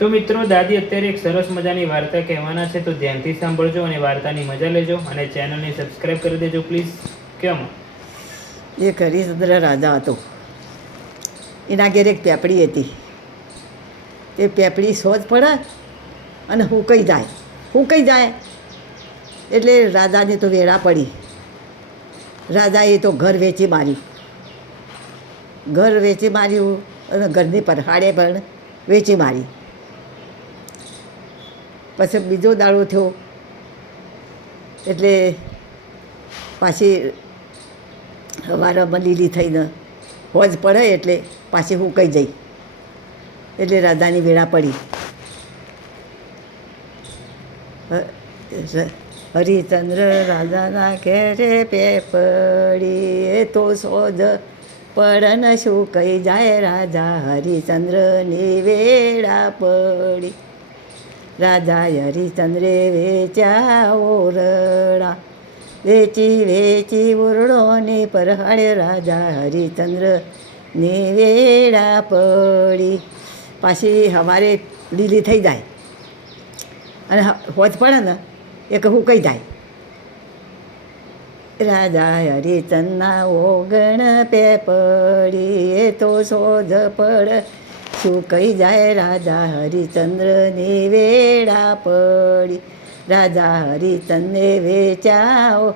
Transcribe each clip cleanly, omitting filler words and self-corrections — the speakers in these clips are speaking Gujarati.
તો મિત્રો દાદી અત્યારે એક સરસ મજાની વાર્તા કહેવાના છે, તો ધ્યાનથી સાંભળજો અને વાર્તાની મજા લેજો અને ચેનલને સબસ્ક્રાઇબ કરી દેજો પ્લીઝ. કેમ? એક હરિચંદ્ર રાજા હતો. એના ઘેર એક પેપડી હતી. તે પેપડી સોજ પડે અને હુકાઈ જાય એટલે રાજાને તો વેળા પડી. રાજાએ તો ઘર વેચી માર્યું અને ઘરની પરહાડે પણ વેચી મારી. પછી બીજો દાડો થયો એટલે પાછી વારમાં લીલી થઈને હોજ પડે એટલે પાછી હુકાઈ જઈ એટલે રાજાની વેળા પડી. હરિચંદ્ર રાજાના ઘેરે પેપડી એ તો સોજ પડન સુકાઈ જાય રાજા હરિચંદ્રની વેળા પડી. રાજા હરિચંદ્રે વેચ્યા ઓરડા વેચી ઓરડોની પરહાડે રાજા હરિચંદ્રની વેળા પડી. પાછી સવારે લીલી થઈ જાય અને હોજ પડે ને એક હુકાઈ જાય. રાજા હરિચંદના ઓગણ પેપડી એ તો સોજ પડ સુકાઈ જાય રાજા હરિચંદ્રની વેળા પડી. રાજા હરિચંદને વેચ્યા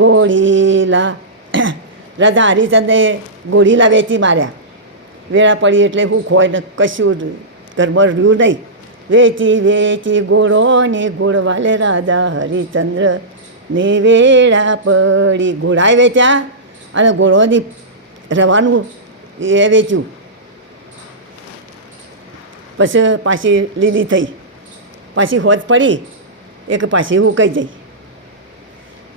ગોળીલા રાજા હરિચંદે ગોળીલા વેચી માર્યા. વેળા પડી એટલે હું ખોય ને કશું ઘરમાં રહ્યું નહીં. વેચી ઘોડોની ઘોડવાલે રાજા હરિચંદ્રની વેળા પડી. ઘોડાએ વેચ્યા અને ઘોડોની રવાનું એ વેચ્યું. પછી પાછી લીલી થઈ, પાછી હોજ પડી એક પાછી હુકાઈ જઈ.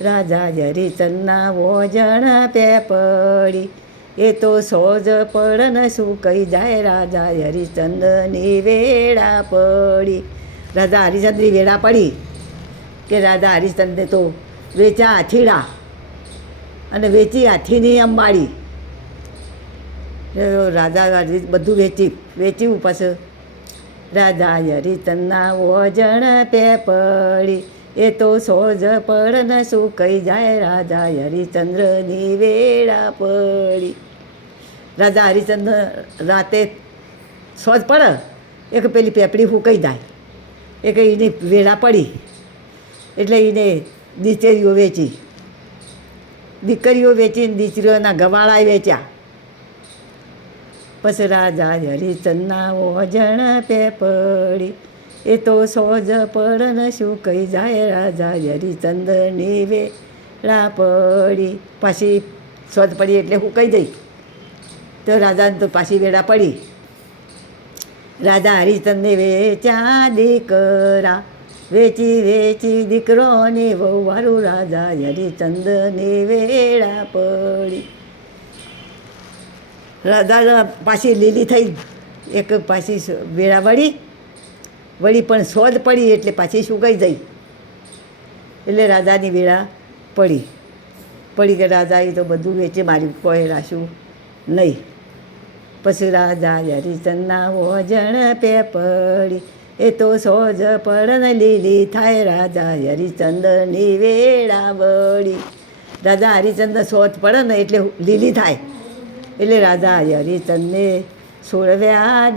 રાજા હરિચંદના વોજણ પેપડી એ તો સોજ પડન સુકાઈ જાય રાજા હરિચંદની વેળા પડી. રાજા હરિચંદની વેળા પડી કે રાજા હરિચંદને તો વેચ્યા હાથીડા અને વેચી હાથીની અંબાડી. રાજા બધું વેચ્યું પછી રાજા હરિચંદના વોજણ પેપડી એ તો સોજ પડન સુકાઈ જાય રાજા હરિચંદ્રની વેળા પડી. રાજા હરિચંદ્ર રાતે સોજ પડે એક પેલી પેપડી હુકાઈ જાય એક એની વેળા પડી એટલે એને દીકરીઓ વેચીને દીકરીઓના ગવાળા વેચ્યા. પછી રાજા હરિચંદના ઓજણ પેપડી એ તો સોજ પડન સુકાઈ જાય રાજા હરિચંદની વેળા પડી. પાછી સોજ પડી એટલે હુકાઈ જઈ તો રાજાને તો પાછી વેળા પડી. રાજા હરિચંદને વેચ્યા દીકરા વેચી દીકરોની વહુવારું રાજા હરિચંદની વેળા પડી. રાજા પાછી લીલી થઈ એક પાછી વેળા વળી પણ સોજ પડી એટલે પાછી સુકાઈ જઈ એટલે રાજાની વેળા પડી કે રાજાએ તો બધું વેચી માર્યું, કોઈ રાખ્યું નહીં. પછી રાજા હરિચંદના વોજણ પેપડી એ તો સોજ પડન લીલી થાય રાજા હરિચંદની વેળા વળી. રાજા હરિચંદ સોજ પડે ને એટલે લીલી થાય એટલે રાજા હરિચંદને સોળવ્યા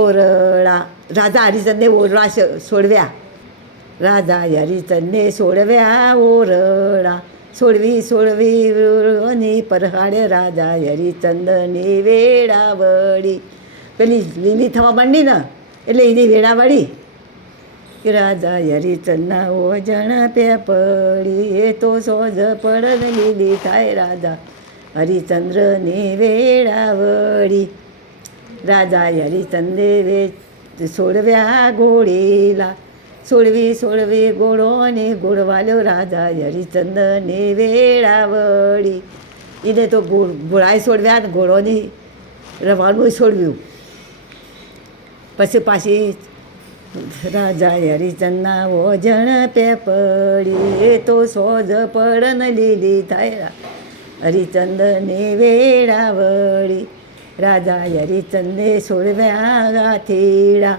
ઓરડા. રાજા હરિચંદને ઓરડા સોળવ્યા. રાજા હરિચંદને સોળવ્યા ઓરડા સોળવી પરહાડે રાજા હરિચંદની વેળા વળી. પેલી લીલી થવા માંડી ને એટલે એની વેળા વળી કે રાજા હરિચંદના ઓજણ પેપડી એ તો સોજ પડન લીલી થાય રાજા હરિચંદ્રની વેળા વળી. રાજા હરિચંદે સોળવ્યા ઘોડીલા સોળવી ઘોડોને ઘોડવાલ્યો રાજા હરિચંદની વેળા વળી. એને તો ઘોડાએ સોળવ્યા ને ઘોડોની રવાનું સોળવ્યું. પછી પાછી રાજા હરિચંદના ઓજણ પેપડી એ તો સોજ પડન લીલી થાય હરિચંદની વેળા વળી. રાજા હરિચંદે સોળવ્યા હાથીડા,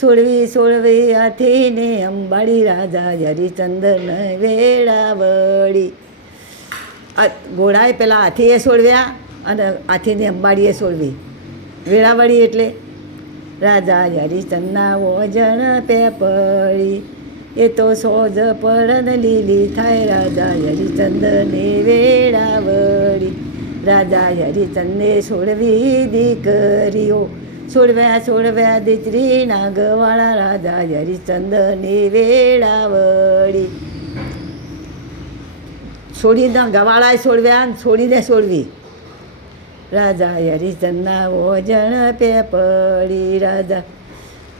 સોળવી હાથીને અંબાડી, રાજા હરિચંદન વેળાવળી. આ ઘોડાએ પેલા હાથીએ સોળવ્યા અને હાથીને અંબાડીએ સોળવી. વેળાવળી એટલે રાજા હરિચંદના ઓજણ પેપળી, એ તો સોજ પડન લીલી થાય, રાજા હરિચંદને વેળાવળી. રાજા હરિચંદે સોળવી દીકરીઓ, સોળવ્યા દીકરી નાગવાળા, રાજા હરિચંદને વેળાવળી. છોડીના ગવાળાએ સોળવ્યા ને છોડીને સોળવી. રાજા હરિચંદના ઓજણ પેપળી, રાજા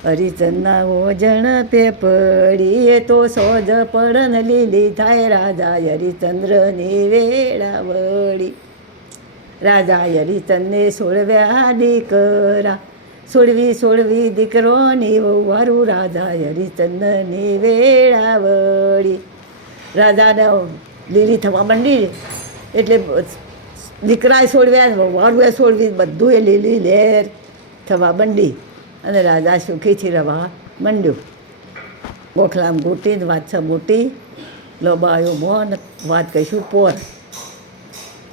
હરિચંદના ઓજણ પેપળી, એ તો સોજ પડન લીલી થાય, રાજા હરિચંદ્રની વેળાવળી. રાજા હરિચંદને સોળવ્યા દીકરા, સોળવી દીકરોની વહુવારું, રાજા હરિચંદની વેળાવળી. રાજાને લીલી થવા માંડી એટલે દીકરાએ સોળવ્યા, વહુવારુએ સોળવી, બધું એ લીલી લહેર થવા માંડી અને રાજા સુખીથી રહેવા માંડ્યો. ગોખલામ ગોટી વાત છે મોટી, લોબાયો મોન વાત કહીશું પોર.